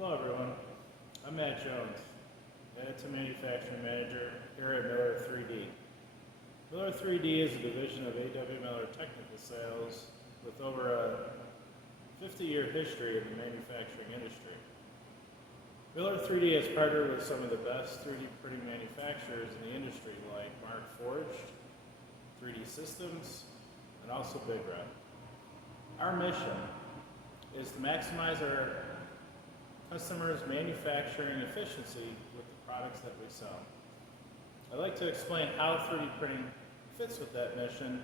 Hello everyone, I'm Matt Jones, Additive Manufacturing Manager here at Miller 3D. Miller 3D is a division of A.W. Miller Technical Sales with over a 50-year history in the manufacturing industry. Miller 3D has partnered with some of the best 3D printing manufacturers in the industry like Markforged, 3D Systems, and also Big Red. Our mission is to maximize our customers' manufacturing efficiency with the products that we sell. I'd like to explain how 3D printing fits with that mission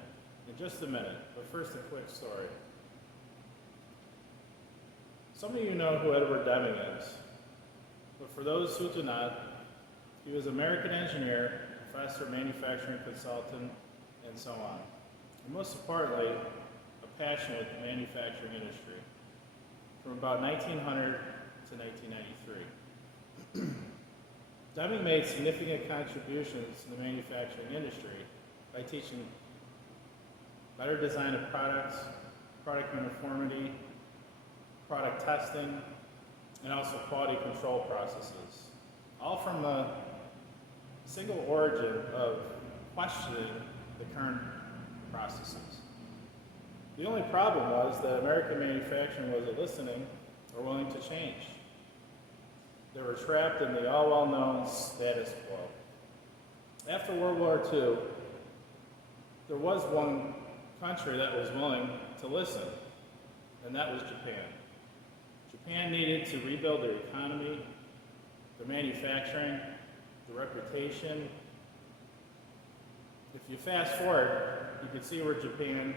in just a minute, but first a quick story. Some of you know who Edward Deming is, but for those who do not, he was an American engineer, professor, manufacturing consultant, and so on. And most importantly, a passionate manufacturing industry. From about 1900 to 1993. Deming made significant contributions to the manufacturing industry by teaching better design of products, product uniformity, product testing, and also quality control processes, all from the single origin of questioning the current processes. The only problem was that American manufacturing wasn't listening or willing to change. They were trapped in the all well-known status quo. After World War II, there was one country that was willing to listen, and that was Japan. Japan needed to rebuild their economy, their manufacturing, their reputation. If you fast forward, you can see where Japan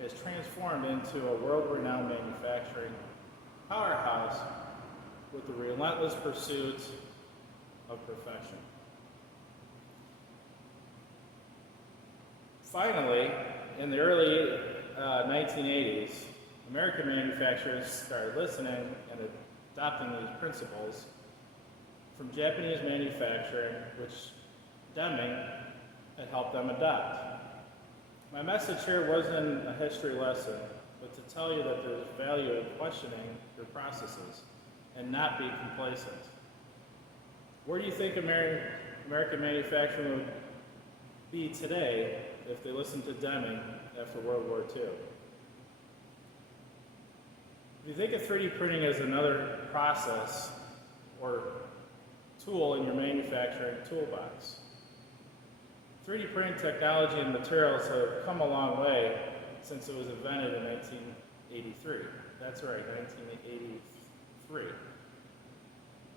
has transformed into a world-renowned manufacturing powerhouse with the relentless pursuit of perfection. Finally, in the early 1980s, American manufacturers started listening and adopting these principles from Japanese manufacturing, which Deming had helped them adopt. My message here wasn't a history lesson, but to tell you that there's value in questioning your processes and not be complacent. Where do you think American manufacturing would be today if they listened to Deming after World War II? If you think of 3D printing as another process or tool in your manufacturing toolbox, 3D printing technology and materials have come a long way since it was invented in 1983. That's right, 1983.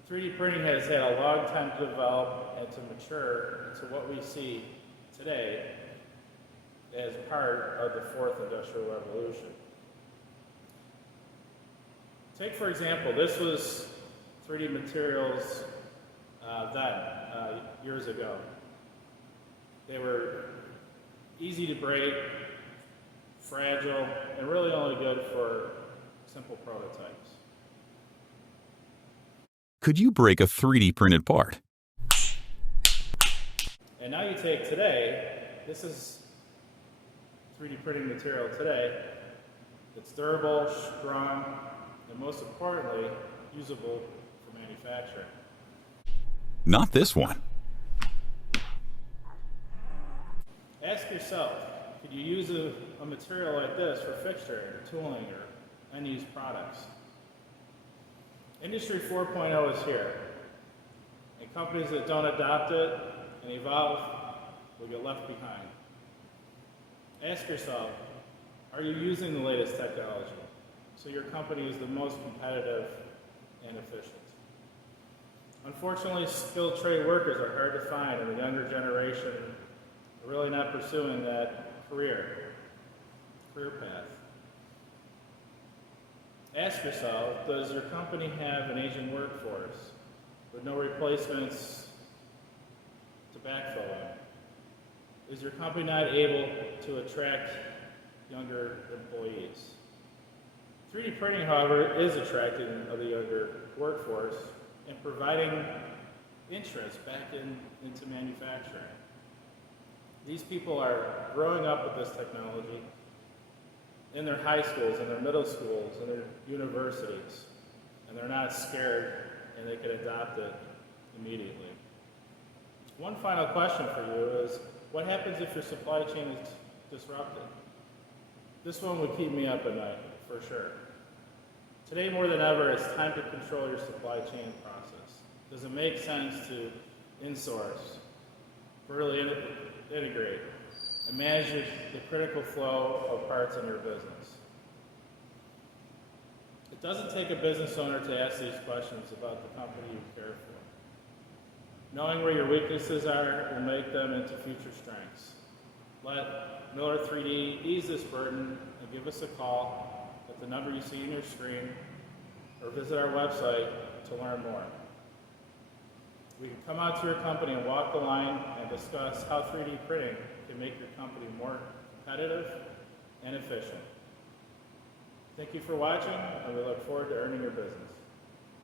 3D printing has had a long time to develop and to mature into what we see today as part of the fourth industrial revolution. Take, for example, this was 3D materials years ago. They were easy to break, fragile, and really only good for simple prototypes. Could you break a 3D printed part? And now you take today, this is 3D printing material today. It's durable, strong, and most importantly, usable for manufacturing. Not this one. Ask yourself, could you use a material like this for fixturing or tooling or end-use products? Industry 4.0 is here, and companies that don't adopt it and evolve will get left behind. Ask yourself, are you using the latest technology so your company is the most competitive and efficient? Unfortunately, skilled trade workers are hard to find, and the younger generation are really not pursuing that career path. Ask yourself, does your company have an aging workforce with no replacements to backfill them? Is your company not able to attract younger employees? 3D printing, however, is attracting the younger workforce and providing interest back into manufacturing. These people are growing up with this technology in their high schools, in their middle schools, in their universities, and they're not scared, and they can adopt it immediately. One final question for you is, what happens if your supply chain is disrupted? This one would keep me up at night, for sure. Today more than ever, it's time to control your supply chain process. Does it make sense to insource, vertically integrate, and manage the critical flow of parts in your business? It doesn't take a business owner to ask these questions about the company you care for. Knowing where your weaknesses are will make them into future strengths. Let Miller 3D ease this burden and give us a call at the number you see on your screen, or visit our website to learn more. We can come out to your company and walk the line and discuss how 3D printing can make your company more competitive and efficient. Thank you for watching, and we look forward to earning your business.